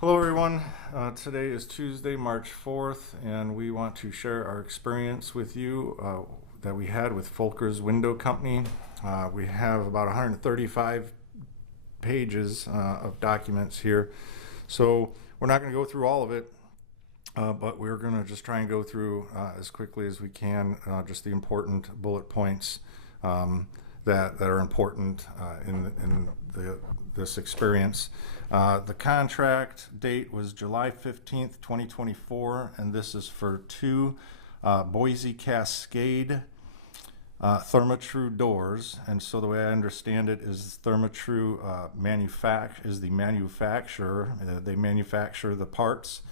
Hello everyone, today is Tuesday, March 4th, and we want to share our experience with you that we had with Folker's Window Company. We have about 135 pages of documents here, so we're not going to go through all of it, but we're going to just try and go through as quickly as we can just the important bullet points that are important in this experience. The contract date was July 15th, 2024, and this is for two Boise Cascade Therma-tru doors. And so the way I understand it is Therma-tru is the manufacturer. They manufacture the parts.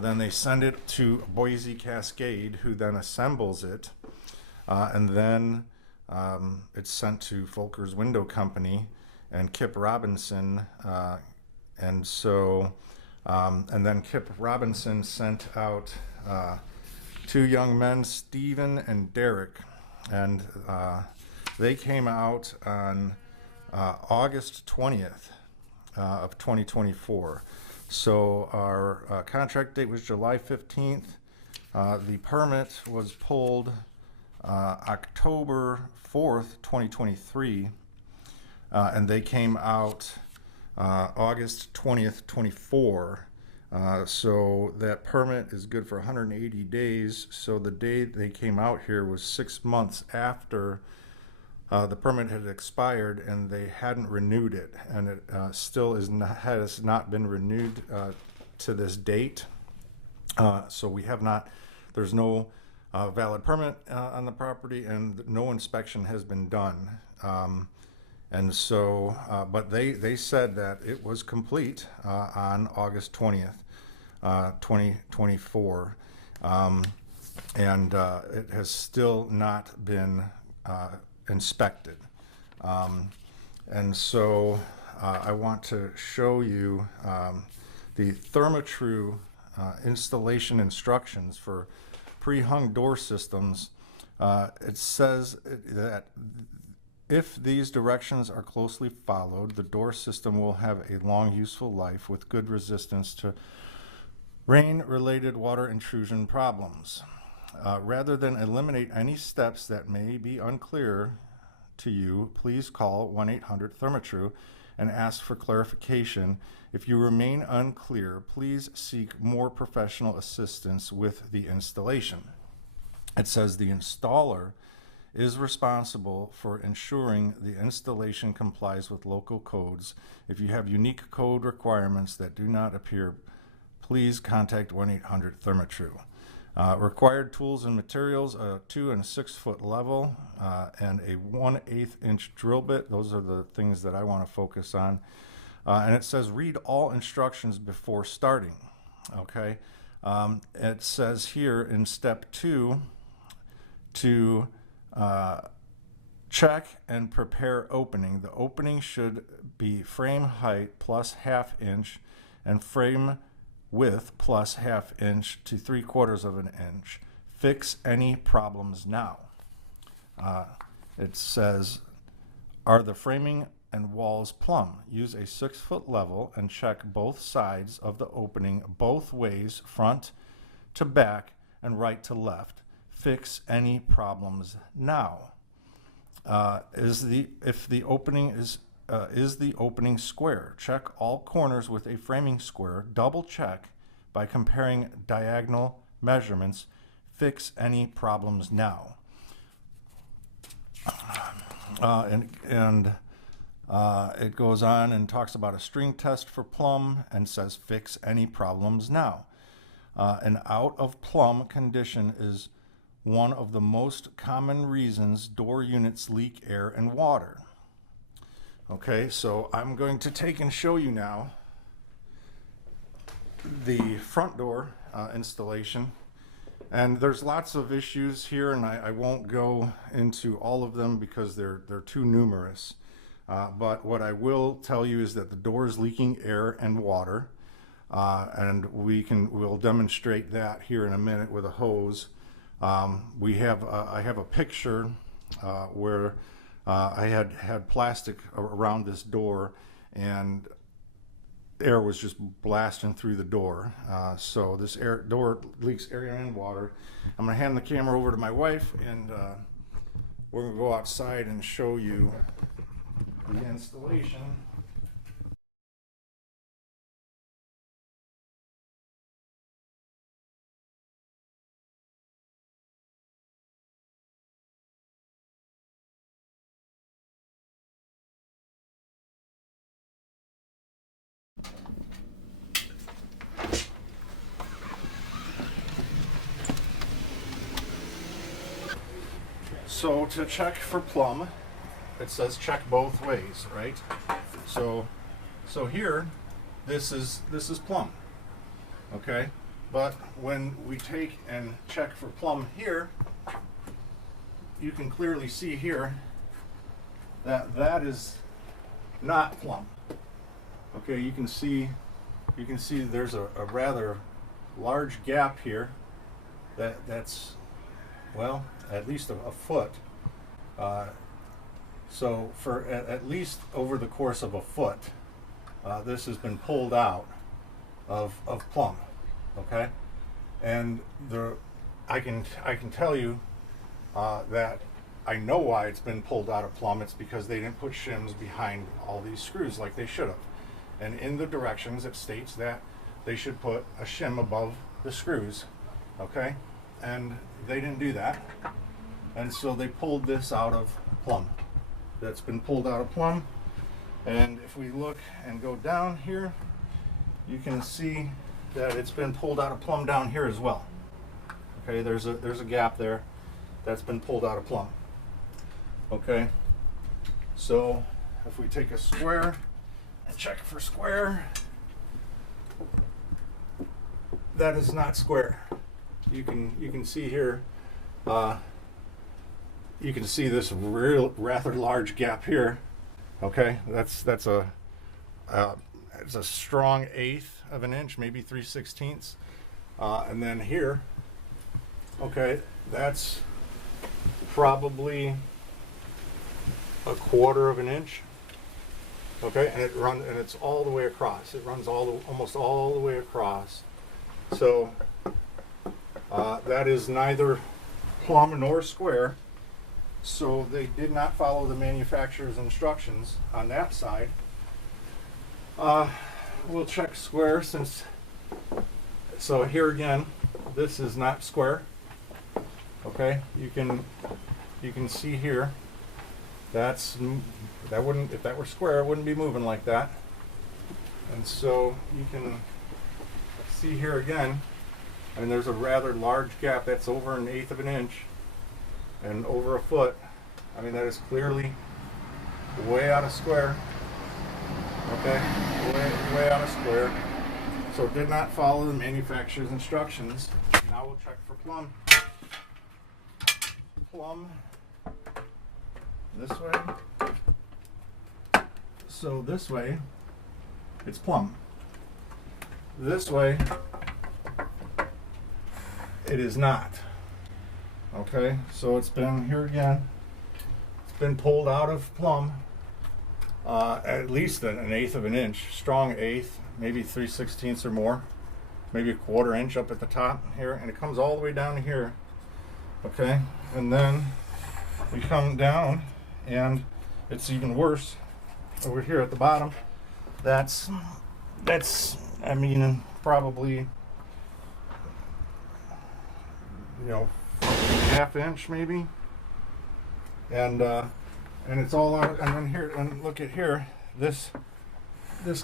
Then they send it to Boise Cascade, who then assembles it, and then it's sent to Folker's Window Company and Kip Robinson, and then Kip Robinson sent out two young men, Stephen and Derek, and they came out on August 20th of 2024. So our contract date was July 15th. The permit was pulled October 4th, 2023, and they came out August 20th, 24. So that permit is good for 180 days. So the day they came out here was 6 months after the permit had expired, and they hadn't renewed it, and it still has not been renewed to this date. So we have not, there's no valid permit on the property, and no inspection has been done. And so, but they said that it was complete on August 20th, 2024, and it has still not been inspected. And so I want to show you the Therma-tru installation instructions for pre-hung door systems. It says that if these directions are closely followed, the door system will have a long useful life with good resistance to rain-related water intrusion problems. Rather than eliminate any steps that may be unclear to you, please call 1-800-Therma-tru and ask for clarification. If you remain unclear, please seek more professional assistance with the installation. It says the installer is responsible for ensuring the installation complies with local codes. If you have unique code requirements that do not appear, please contact 1-800-Therma-tru. Required tools and materials: a 2 and 6 foot level and a 1/8 inch drill bit. Those are the things that I want to focus on. And it says read all instructions before starting. Okay. It says here in step 2 to check and prepare opening. The opening should be frame height plus 1/2 inch and frame width plus 1/2 inch to 3/4 of an inch. Fix any problems now. It says, are the framing and walls plumb? Use a 6 foot level and check both sides of the opening both ways, front to back and right to left. Fix any problems now. Is the opening square? Check all corners with a framing square. Double check by comparing diagonal measurements. Fix any problems now. It goes on and talks about a string test for plumb and says fix any problems now. An out of plumb condition is one of the most common reasons door units leak air and water. Okay, so I'm going to take and show you now the front door installation. And there's lots of issues here, and I won't go into all of them because they're too numerous. But what I will tell you is that the door is leaking air and water, and we'll demonstrate that here in a minute with a hose. I have a picture where I had plastic around this door, and air was just blasting through the door. So this door leaks air and water. I'm gonna hand the camera over to my wife, and we're gonna go outside and show you the installation. So to check for plumb, it says check both ways, right? So here, this is plumb, okay? But when we take and check for plumb here, you can clearly see here that that is not plumb. Okay, you can see there's a rather large gap here that's, well, at least a foot. So for at least over the course of a foot, this has been pulled out of plumb. Okay, and I can tell you that I know why it's been pulled out of plumb. It's because they didn't put shims behind all these screws like they should have. And in the directions it states that they should put a shim above the screws. Okay, and they didn't do that, and so they pulled this out of plumb. That's been pulled out of plumb. And if we look and go down here, you can see that it's been pulled out of plumb down here as well. Okay, there's a gap there that's been pulled out of plumb. Okay, so if we take a square and check for square, that is not square. You can see here, you can see this rather large gap here. Okay, that's a it's a strong 1/8 of an inch, maybe 3/16, and then here, okay, that's probably 1/4 of an inch. Okay, and it's all the way across. It runs almost all the way across. So that is neither plumb nor square. So they did not follow the manufacturer's instructions on that side. We'll check square since. So here again, this is not square. Okay, you can see here. That wouldn't, if that were square, it wouldn't be moving like that. And so you can see here again, I mean, there's a rather large gap that's over 1/8 of an inch and over a foot. I mean, that is clearly way out of square. Okay, way out of square. So it did not follow the manufacturer's instructions. Now we'll check for plumb. Plumb this way. So this way, it's plumb. This way, it is not. Okay, so it's been, here again, it's been pulled out of plumb at least 1/8 of an inch, strong 1/8, maybe 3/16 or more, maybe 1/4 inch up at the top here, and it comes all the way down to here. Okay, and then we come down and it's even worse over here at the bottom. That's I mean, probably, you know, 1/2 inch maybe, and it's all out. And then here, and look at here, this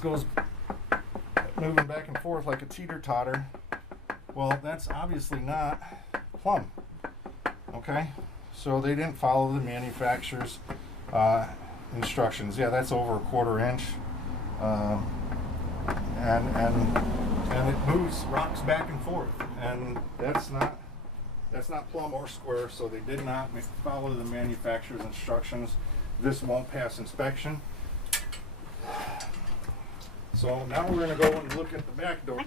goes moving back and forth like a teeter-totter. Well, that's obviously not plumb. Okay, so they didn't follow the manufacturer's instructions. Yeah, that's over 1/4 inch, and it moves, rocks back and forth, and that's not plumb or square. So they did not follow the manufacturer's instructions. This won't pass inspection. So now we're going to go and look at the back door.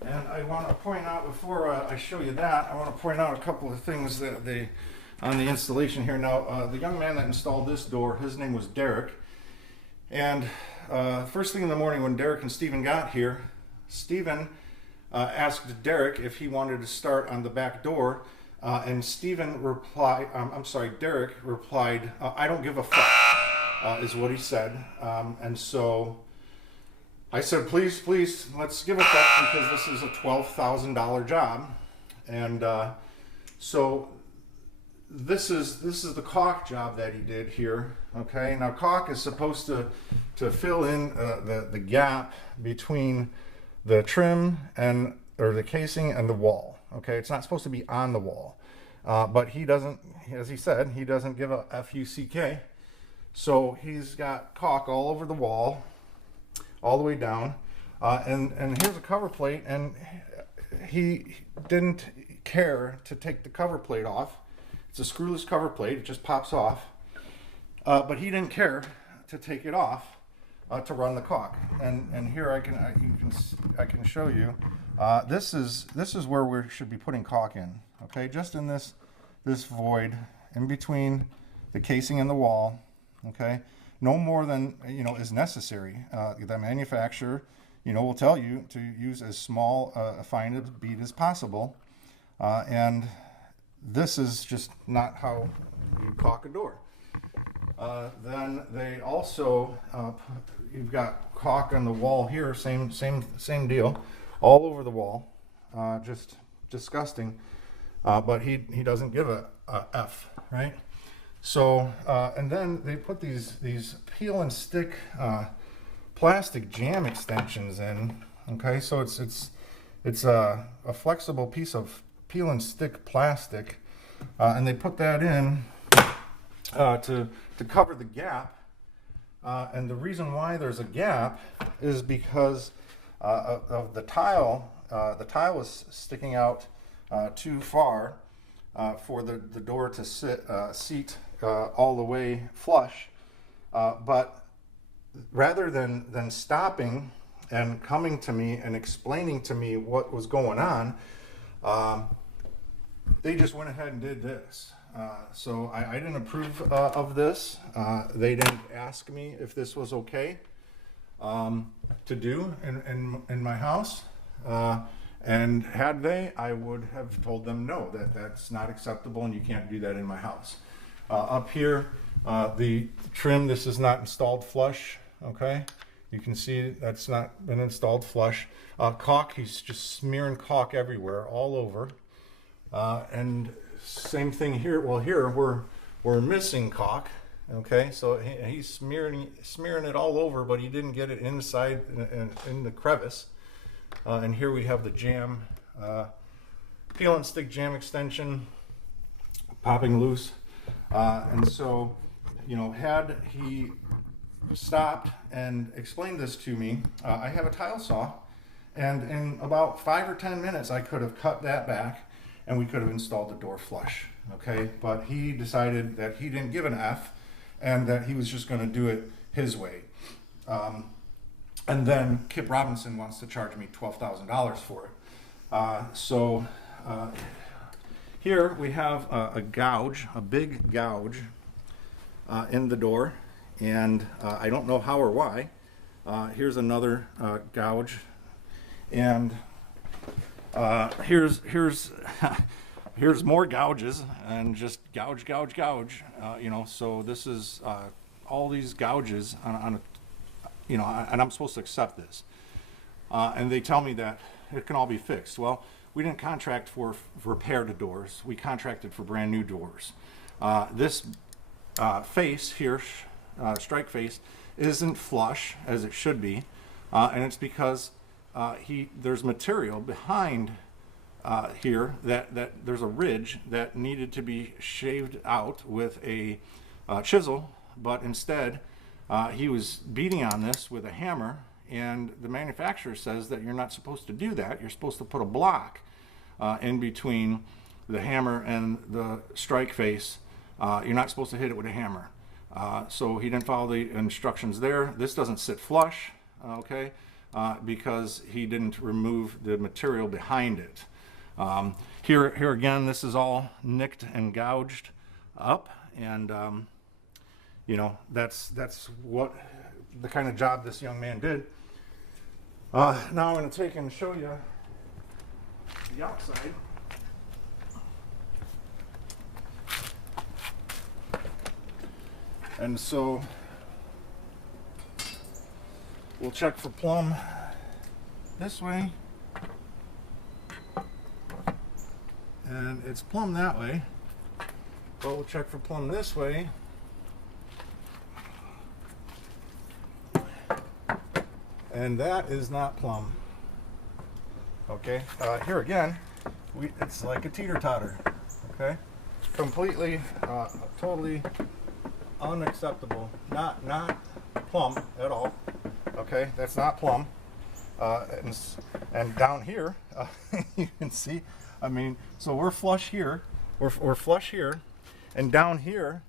And I want to point out, before I show you that, I want to point out a couple of things that on the installation here. Now, the young man that installed this door, his name was Derek, And first thing in the morning when Derek and Stephen got here, Stephen asked Derek if he wanted to start on the back door, and Stephen replied, Derek replied, I don't give a fuck, is what he said. And so I said, please, let's give a fuck, because this is a $12,000 job. And so this is the caulk job that he did here. Okay, now caulk is supposed to fill in the gap between the trim or the casing and the wall. Okay, it's not supposed to be on the wall, but he doesn't, as he said, he doesn't give a F-U-C-K. So he's got caulk all over the wall, all the way down, and here's a cover plate, and he didn't care to take the cover plate off. It's a screwless cover plate, it just pops off, but he didn't care to take it off to run the caulk. And here I can show you. This is where we should be putting caulk in. Okay, just in this void in between the casing and the wall. Okay, no more than is necessary. The manufacturer will tell you to use as small a fine bead as possible, and this is just not how you caulk a door. Then they also you've got caulk on the wall here, same deal, all over the wall, just disgusting. But he doesn't give a F, right? So and then they put these peel and stick plastic jam extensions in. Okay, so it's a flexible piece of peel and stick plastic, and they put that in to cover the gap. And the reason why there's a gap is because of the tile. The tile is sticking out too far for the door to seat all the way flush. But rather than stopping and coming to me and explaining to me what was going on, they just went ahead and did this. So I didn't approve of this. They didn't ask me if this was okay to do in my house. And had they, I would have told them no, that's not acceptable and you can't do that in my house. Up here, the trim, this is not installed flush. Okay, you can see that's not been installed flush. Caulk, he's just smearing caulk everywhere, all over. And same thing here. Well, here we're missing caulk. Okay, so he's smearing it all over, but he didn't get it inside in the crevice. And here we have the jam, peel and stick jam extension popping loose. And so, had he stopped and explained this to me, I have a tile saw, and in about 5 or 10 minutes I could have cut that back and we could have installed the door flush. Okay, but he decided that he didn't give an F and that he was just going to do it his way. And then Kip Robinson wants to charge me $12,000 for it. So here we have a gouge, a big gouge in the door, and I don't know how or why. Here's another gouge, and here's here's more gouges, and just gouge. So this is all these gouges on a, and I'm supposed to accept this. And they tell me that it can all be fixed. Well, we didn't contract for repaired doors. We contracted for brand new doors. This face here, strike face, isn't flush as it should be, and it's because there's material behind here that there's a ridge that needed to be shaved out with a chisel, but instead he was beating on this with a hammer, and the manufacturer says that you're not supposed to do that. You're supposed to put a block in between the hammer and the strike face. You're not supposed to hit it with a hammer. So he didn't follow the instructions there. This doesn't sit flush, okay, because he didn't remove the material behind it. Here again, this is all nicked and gouged up, and that's what the kind of job this young man did. Now I'm going to take and show you the outside. And so we'll check for plumb this way, and it's plumb that way, but we'll check for plumb this way, and that is not plumb. Okay, here again, it's like a teeter-totter. Okay, completely, totally unacceptable. Not plumb at all. Okay, that's not plumb. And down here, you can see, I mean, so we're flush here, we're flush here, and down here,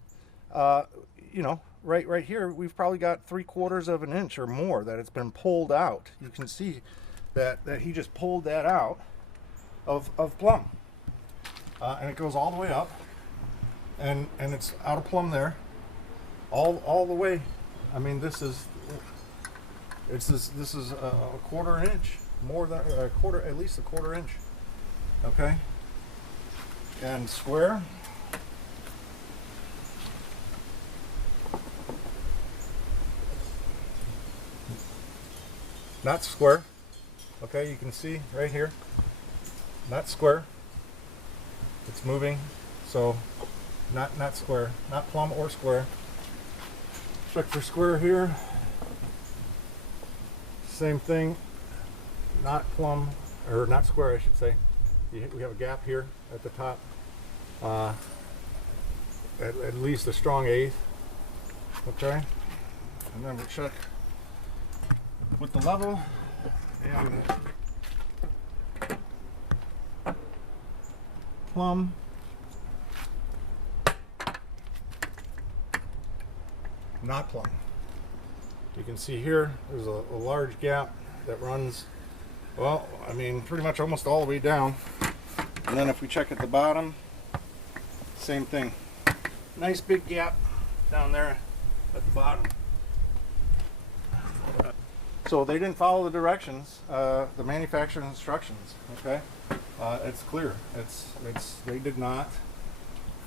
you know, right here, we've probably got 3/4 of an inch or more that it's been pulled out. You can see that he just pulled that out of plumb, and it goes all the way up, and it's out of plumb there, all the way. I mean, this is a 1/4 inch, more than a quarter, at least a 1/4 inch. Okay, and square. Not square. Okay, you can see right here. Not square. It's moving, so not square, not plumb or square. Check for square here. Same thing, not plumb, or not square, I should say. We have a gap here at the top, at least a strong 1/8. Okay, and then we'll check with the level, and plumb. Not plumb. You can see here, there's a large gap that runs, well, I mean, pretty much almost all the way down. And then if we check at the bottom, same thing. Nice big gap down there at the bottom. So they didn't follow the directions, the manufacturer's instructions. Okay, it's clear. They did not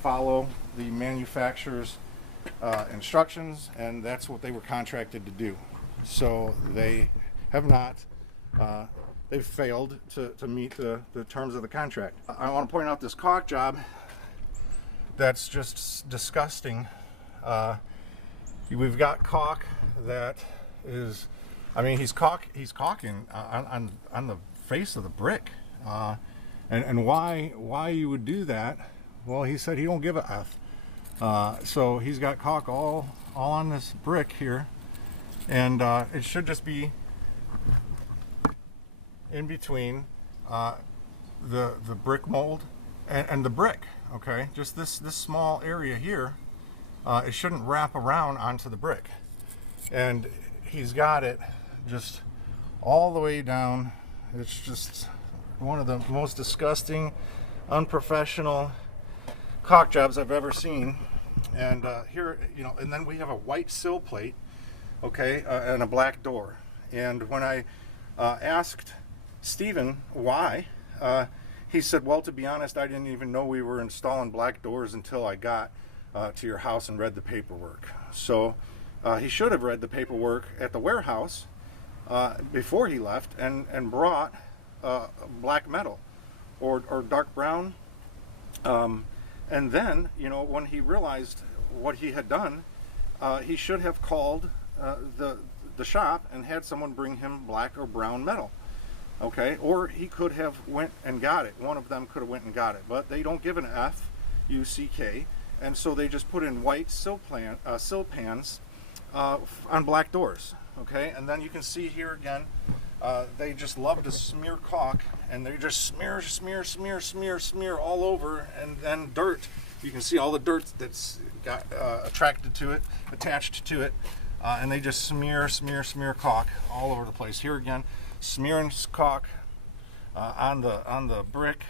follow the manufacturer's instructions, and that's what they were contracted to do. So they have not. They've failed to meet the terms of the contract. I want to point out this caulk job. That's just disgusting. We've got caulk that is, I mean, he's caulking on the face of the brick, and why you would do that? Well, he said he don't give a F. So he's got caulk all on this brick here, and it should just be in between the brick mold and the brick. Okay, just this small area here. It shouldn't wrap around onto the brick, and he's got it just all the way down. It's just one of the most disgusting, unprofessional caulk jobs I've ever seen. And here, you know, and then we have a white sill plate, okay, and a black door. And when I asked Stephen why, he said, well, to be honest, I didn't even know we were installing black doors until I got to your house and read the paperwork. So he should have read the paperwork at the warehouse before he left, and brought black metal or dark brown. And then, you know, when he realized what he had done, he should have called the shop and had someone bring him black or brown metal. Okay, or he could have went and got it. One of them could have went and got it, but they don't give an F-U-C-K, and so they just put in white sill pans on black doors. Okay, and then you can see here again, they just love to smear caulk, and they just smear all over, and then dirt. You can see all the dirt that's got attached to it, and they just smear caulk all over the place. Here again, smearing caulk on the brick,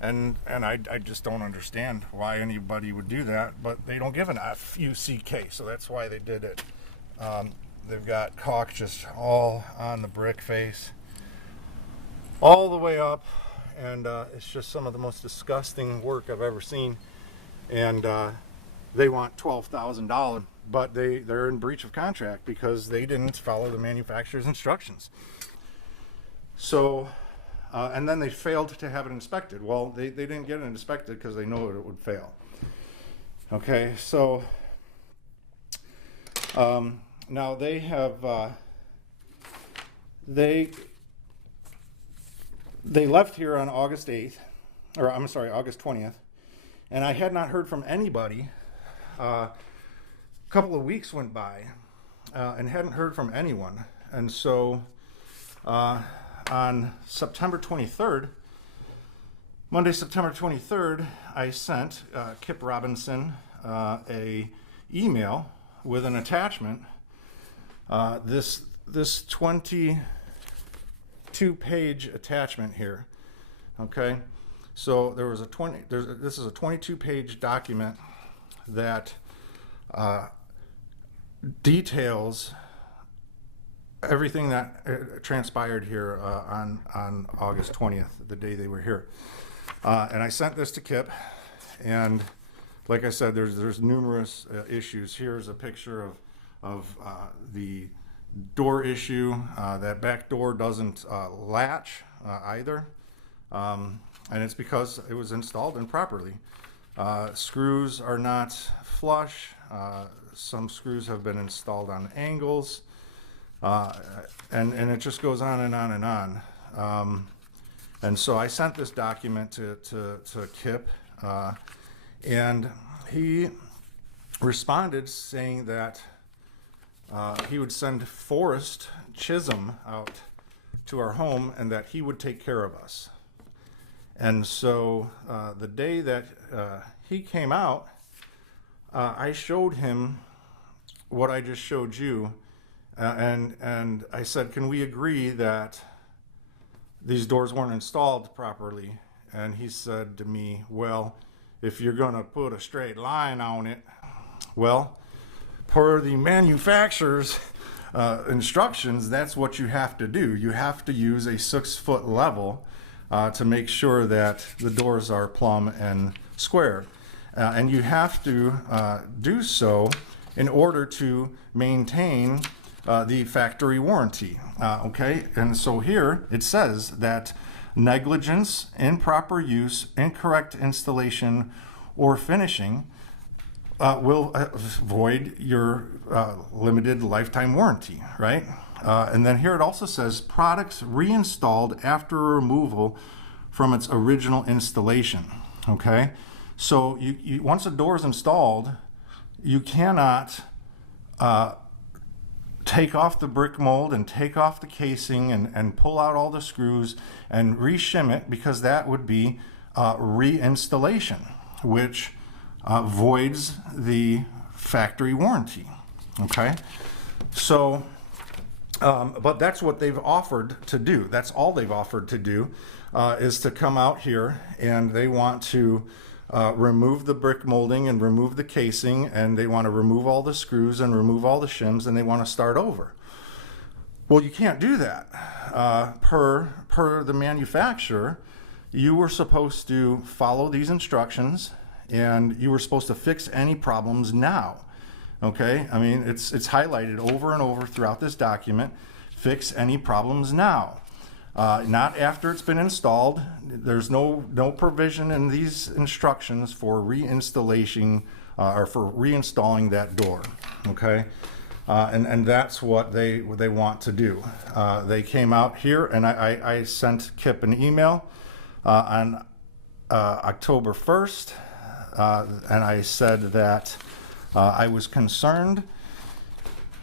and I just don't understand why anybody would do that, but they don't give an F-U-C-K, so that's why they did it. They've got caulk just all on the brick face, all the way up, and it's just some of the most disgusting work I've ever seen. And they want $12,000, but they're in breach of contract because they didn't follow the manufacturer's instructions. So, and then they failed to have it inspected. Well, they didn't get it inspected because they know it would fail. Okay, so now they have they left here on August 8th, or I'm sorry, August 20th, and I had not heard from anybody. A couple of weeks went by and hadn't heard from anyone, and so on September 23rd, Monday, September 23rd, I sent Kip Robinson a email with an attachment. This 22-page attachment here. Okay, so there was this is a 22-page document that details everything that transpired here on August 20th, the day they were here. And I sent this to Kip, and like I said, there's numerous issues. Here's a picture of the door issue. That back door doesn't latch either, and it's because it was installed improperly. Screws are not flush. Some screws have been installed on angles, and it just goes on and on and on. And so I sent this document to Kip, and he responded saying that he would send Forrest Chisholm out to our home and that he would take care of us. And so the day that he came out, I showed him what I just showed you, and I said, can we agree that these doors weren't installed properly? And he said to me, well, if you're gonna put a straight line on it, well, per the manufacturer's instructions, that's what you have to do. You have to use a 6-foot level to make sure that the doors are plumb and square. And you have to do so in order to maintain the factory warranty. Okay, and so here it says that negligence, improper use, incorrect installation, or finishing will void your limited lifetime warranty, right? And then here it also says products reinstalled after removal from its original installation. Okay, so you once a door is installed, you cannot take off the brick mold and take off the casing and pull out all the screws and reshim it, because that would be reinstallation, which voids the factory warranty. Okay, so but that's what they've offered to do. That's all they've offered to do, is to come out here, and they want to remove the brick molding and remove the casing, and they want to remove all the screws and remove all the shims, and they want to start over. Well, you can't do that. Per the manufacturer, you were supposed to follow these instructions, and you were supposed to fix any problems now. Okay, I mean, it's highlighted over and over throughout this document. Fix any problems now. Not after it's been installed. There's no provision in these instructions for reinstallation or for reinstalling that door. Okay, and that's what they want to do. They came out here, and I sent Kip an email on October 1st, and I said that I was concerned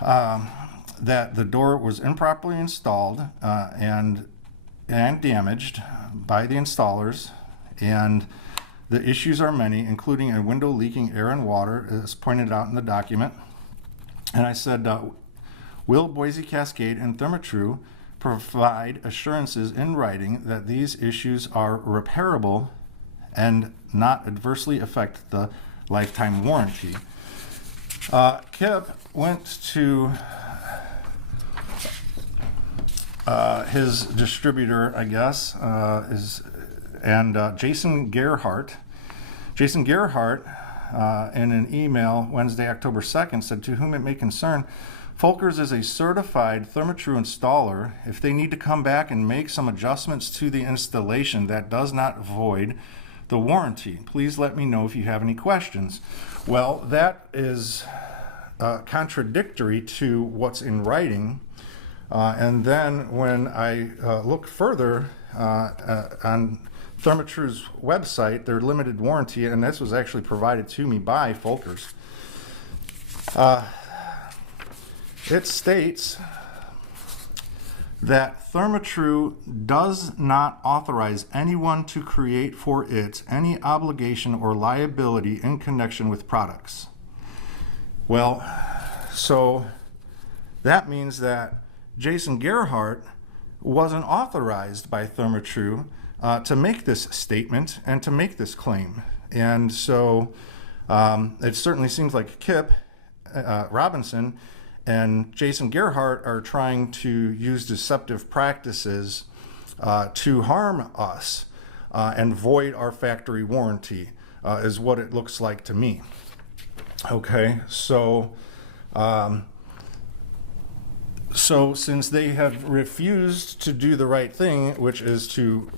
that the door was improperly installed and damaged by the installers, and the issues are many, including a window leaking air and water, as pointed out in the document. And I said, will Boise Cascade and Therma-tru provide assurances in writing that these issues are repairable and not adversely affect the lifetime warranty? Kip went to his distributor, I guess, Jason Gerhardt. Jason Gerhardt, in an email Wednesday, October 2nd, said, "To whom it may concern, Folker's is a certified Therma-tru installer. If they need to come back and make some adjustments to the installation, that does not void the warranty. Please let me know if you have any questions." Well, that is contradictory to what's in writing. And then when I look further on Therma-tru's website, their limited warranty, and this was actually provided to me by Folker's, it states that Therma-tru does not authorize anyone to create for it any obligation or liability in connection with products. Well, so that means that Jason Gerhardt wasn't authorized by Therma-tru to make this statement and to make this claim. And so it certainly seems like Kip Robinson and Jason Gerhardt are trying to use deceptive practices to harm us and void our factory warranty, is what it looks like to me. Okay, so since they have refused to do the right thing, which is to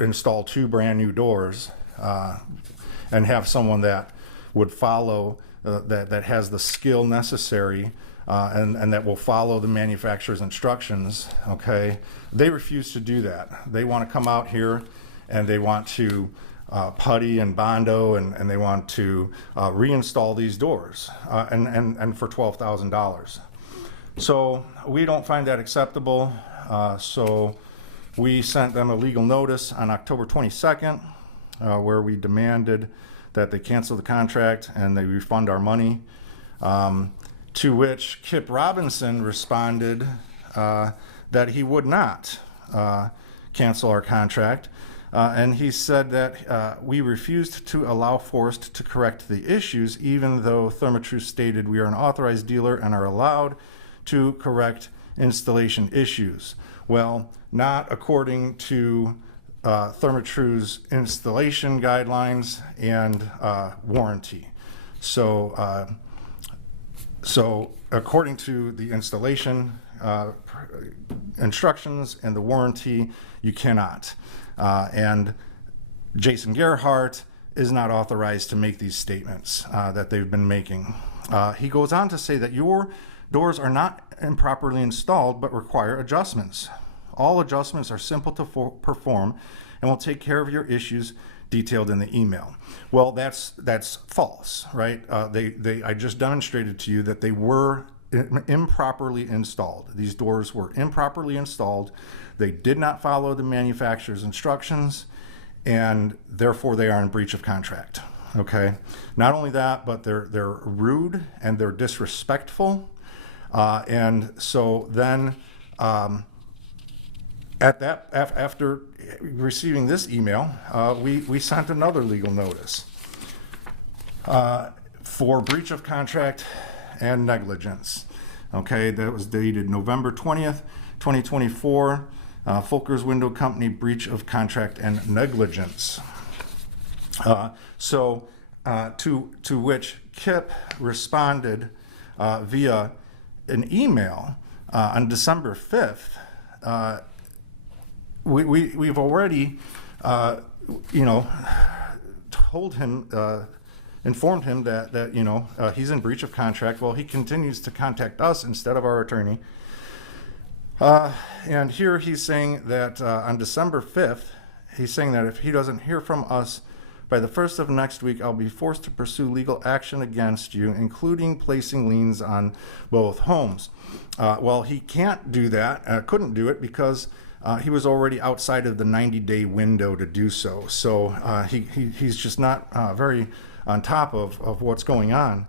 install 2 brand new doors and have someone that would follow, that has the skill necessary and that will follow the manufacturer's instructions, okay, they refuse to do that. They want to come out here and they want to putty and bondo and they want to reinstall these doors and for $12,000. So we don't find that acceptable. So we sent them a legal notice on October 22nd where we demanded that they cancel the contract and they refund our money. To which Kip Robinson responded that he would not cancel our contract. And he said that we refused to allow Forrest to correct the issues, even though Therma-tru stated we are an authorized dealer and are allowed to correct installation issues. Well, not according to Therma-tru's installation guidelines and warranty. So according to the installation instructions and the warranty, you cannot. And Jason Gerhardt is not authorized to make these statements that they've been making. He goes on to say that your doors are not improperly installed but require adjustments. All adjustments are simple to perform and will take care of your issues detailed in the email. Well, that's false, right? I just demonstrated to you that they were improperly installed. These doors were improperly installed. They did not follow the manufacturer's instructions, and therefore they are in breach of contract. Okay. Not only that, but they're rude and they're disrespectful. And so then, after receiving this email, we sent another legal notice for breach of contract and negligence. Okay, that was dated November 20th, 2024. Folker'swindowcompany breach of contract and negligence. To which Kip responded via an email on December 5th. We've already, told him, informed him that he's in breach of contract. Well, he continues to contact us instead of our attorney. And here he's saying that on December 5th, he's saying that if he doesn't hear from us by the 1st of next week, I'll be forced to pursue legal action against you, including placing liens on both homes. Well, he can't do that, couldn't do it because he was already outside of the 90-day window to do so. So he's just not very on top of what's going on.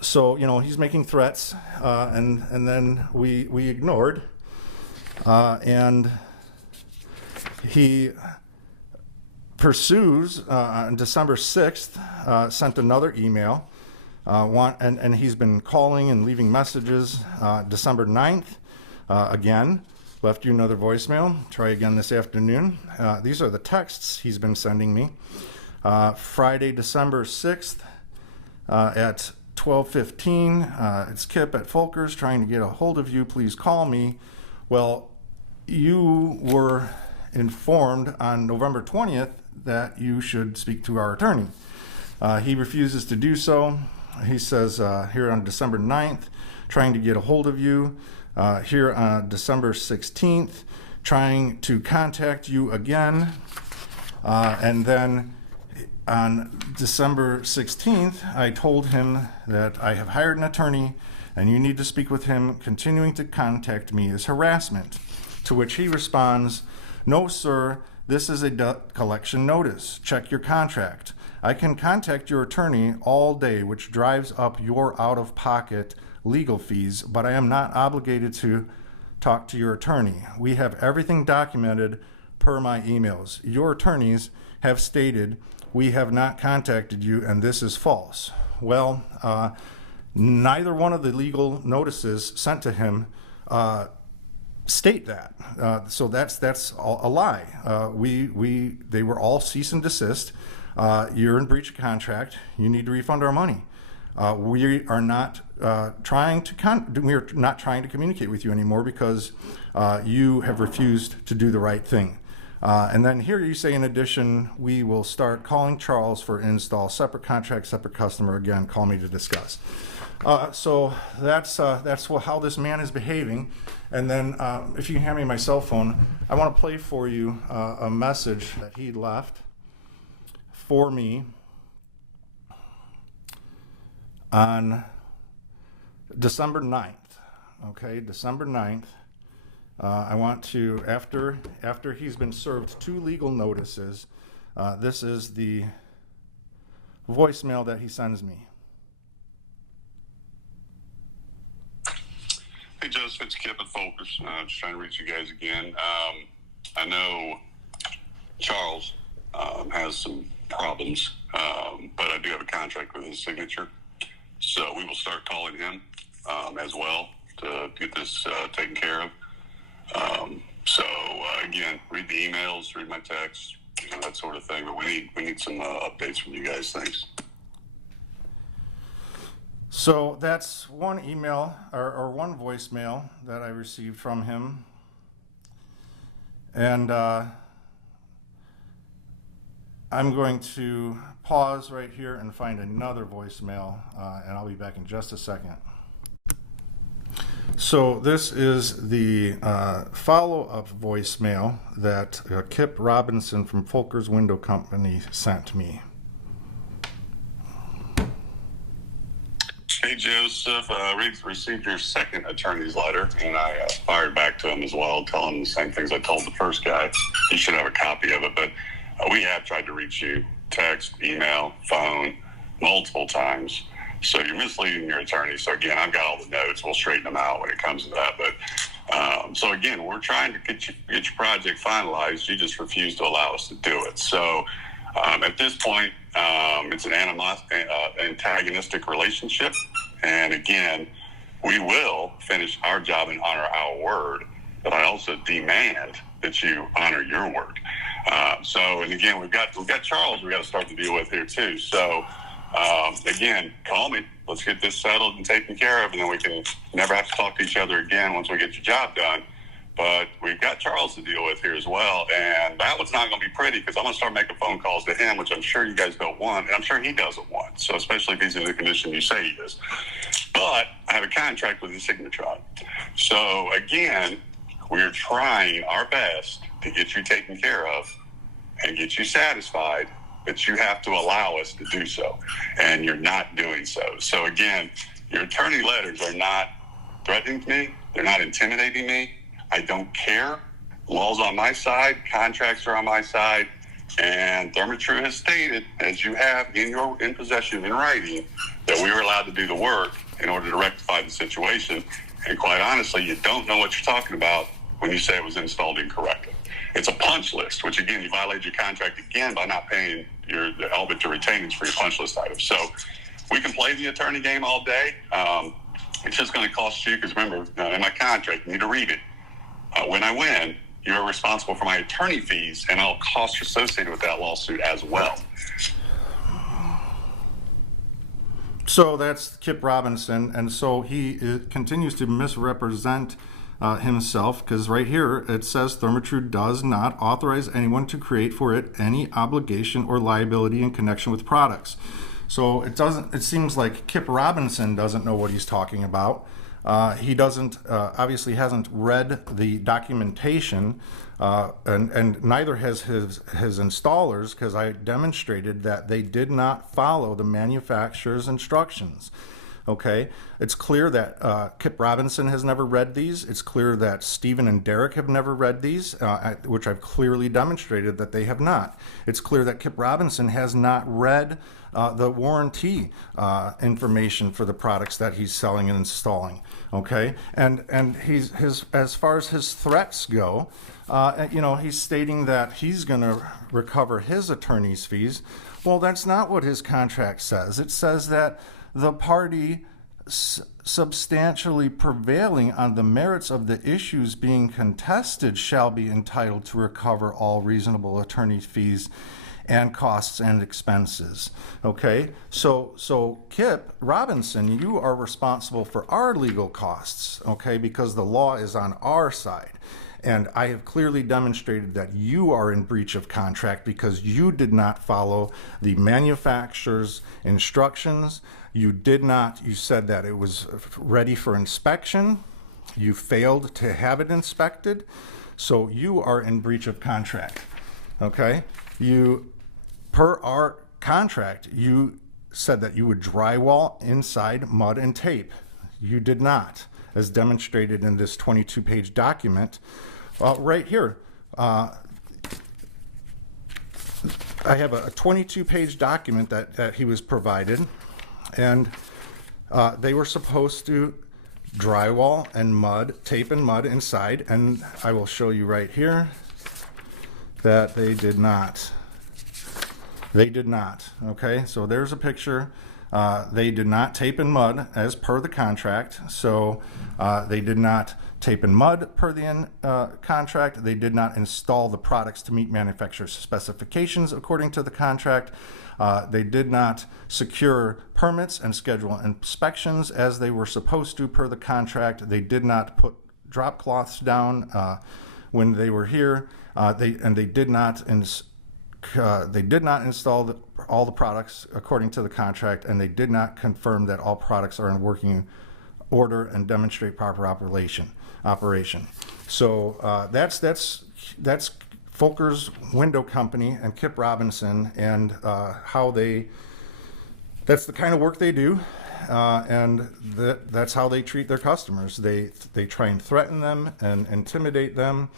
So, he's making threats, and then we ignored. pursues on December 6th, sent another email, and he's been calling and leaving messages. December 9th, again, left you another voicemail. Try again this afternoon. These are the texts he's been sending me. Friday, December 6th at 12:15, it's Kip at Folker's trying to get a hold of you. Please call me. Well, you were informed on November 20th that you should speak to our attorney. He refuses to do so. He says here on December 9th, trying to get a hold of you. Here on December 16th, trying to contact you again. And then on December 16th, I told him that I have hired an attorney and you need to speak with him. Continuing to contact me is harassment. To which he responds, "No, sir, this is a debt collection notice. Check your contract. I can contact your attorney all day, which drives up your out-of-pocket legal fees, but I am not obligated to talk to your attorney. We have everything documented per my emails. Your attorneys have stated we have not contacted you, and this is false." Well, neither one of the legal notices sent to him state that. So that's a lie. They were all cease and desist. You're in breach of contract. You need to refund our money. We are not trying to communicate with you anymore because you have refused to do the right thing. And then here you say, in addition, we will start calling Charles for install, separate contract, separate customer. Again, call me to discuss. So that's how this man is behaving. And then if you can hand me my cell phone, I want to play for you a message that he left for me on December 9th. Okay, December 9th. I want to, after he's been served 2 legal notices, this is the voicemail that he sends me. Hey, Joseph, it's Kip at Folker's. Just trying to reach you guys again. I know Charles has some problems, but I do have a contract with his signature. So we will start calling him as well to get this taken care of. Again, read the emails, read my texts, that sort of thing. But we need some updates from you guys. Thanks. So that's one email or one voicemail that I received from him. And I'm going to pause right here and find another voicemail, and I'll be back in just a second. So this is the follow-up voicemail that Kip Robinson from Folker'swindowcompany sent me. Hey, Joseph, received your second attorney's letter, and I fired back to him as well, telling him the same things I told the first guy. You should have a copy of it, but we have tried to reach you, text, email, phone, multiple times. So you're misleading your attorney. So again, I've got all the notes. We'll straighten them out when it comes to that. But so again, we're trying to get your project finalized. You just refuse to allow us to do it. So at this point, it's an antagonistic relationship. And again, we will finish our job and honor our word. But I also demand that you honor your word. And again, we've got Charles. We've got to start to deal with here too. So. Again, call me. Let's get this settled and taken care of, and then we can never have to talk to each other again once we get your job done. But we've got Charles to deal with here as well, and that one's not going to be pretty because I'm going to start making phone calls to him, which I'm sure you guys don't want, and I'm sure he doesn't want, so especially if he's in the condition you say he is. But I have a contract with his signature on it. So, again, we're trying our best to get you taken care of and get you satisfied, but you have to allow us to do so, and you're not doing so. So again, your attorney letters are not threatening me. They're not intimidating me. I don't care. Law's on my side. Contracts are on my side. And Therma-tru has stated, as you have in possession in writing, that we were allowed to do the work in order to rectify the situation. And quite honestly, you don't know what you're talking about when you say it was installed incorrectly. It's a punch list, which again, you violated your contract again by not paying the element to retainage for your punch list items. So we can play the attorney game all day. It's just going to cost you, because remember, in my contract, you need to read it. When I win, you're responsible for my attorney fees and all costs associated with that lawsuit as well. So that's Kip Robinson, and so he continues to misrepresent himself, because right here it says Therma-tru does not authorize anyone to create for it any obligation or liability in connection with products. So it seems like Kip Robinson doesn't know what he's talking about. He doesn't, obviously hasn't read the documentation, and neither has his installers, because I demonstrated that they did not follow the manufacturer's instructions. Okay, it's clear that Kip Robinson has never read these. It's clear that Stephen and Derek have never read these, which I've clearly demonstrated that they have not. It's clear that Kip Robinson has not read the warranty information for the products that he's selling and installing. Okay, and he's as far as his threats go, he's stating that he's going to recover his attorney's fees. Well, that's not what his contract says. It says that the party substantially prevailing on the merits of the issues being contested shall be entitled to recover all reasonable attorney fees and costs and expenses. Okay, so Kip Robinson, you are responsible for our legal costs, okay, because the law is on our side. And I have clearly demonstrated that you are in breach of contract because you did not follow the manufacturer's instructions. You said that it was ready for inspection. You failed to have it inspected. So you are in breach of contract, okay? Per our contract, you said that you would drywall inside mud and tape. You did not, as demonstrated in this 22-page document. Right here, I have a 22-page document that he was provided, and they were supposed to drywall and mud, tape and mud inside, and I will show you right here that they did not. They did not, okay? So there's a picture. They did not tape and mud as per the contract, so they did not tape and mud per the contract. They did not install the products to meet manufacturer's specifications according to the contract. They did not secure permits and schedule inspections as they were supposed to per the contract. They did not put drop cloths down when they were here. They did not install all the products according to the contract, and they did not confirm that all products are in working order and demonstrate proper operation. So that's Folker'swindowcompany and Kip Robinson, and that's the kind of work they do, and that's how they treat their customers. They try and threaten them and intimidate them.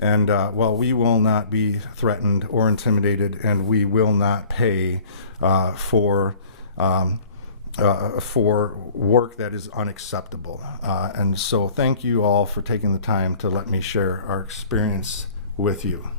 And well, we will not be threatened or intimidated, and we will not pay for work that is unacceptable. And so thank you all for taking the time to let me share our experience with you.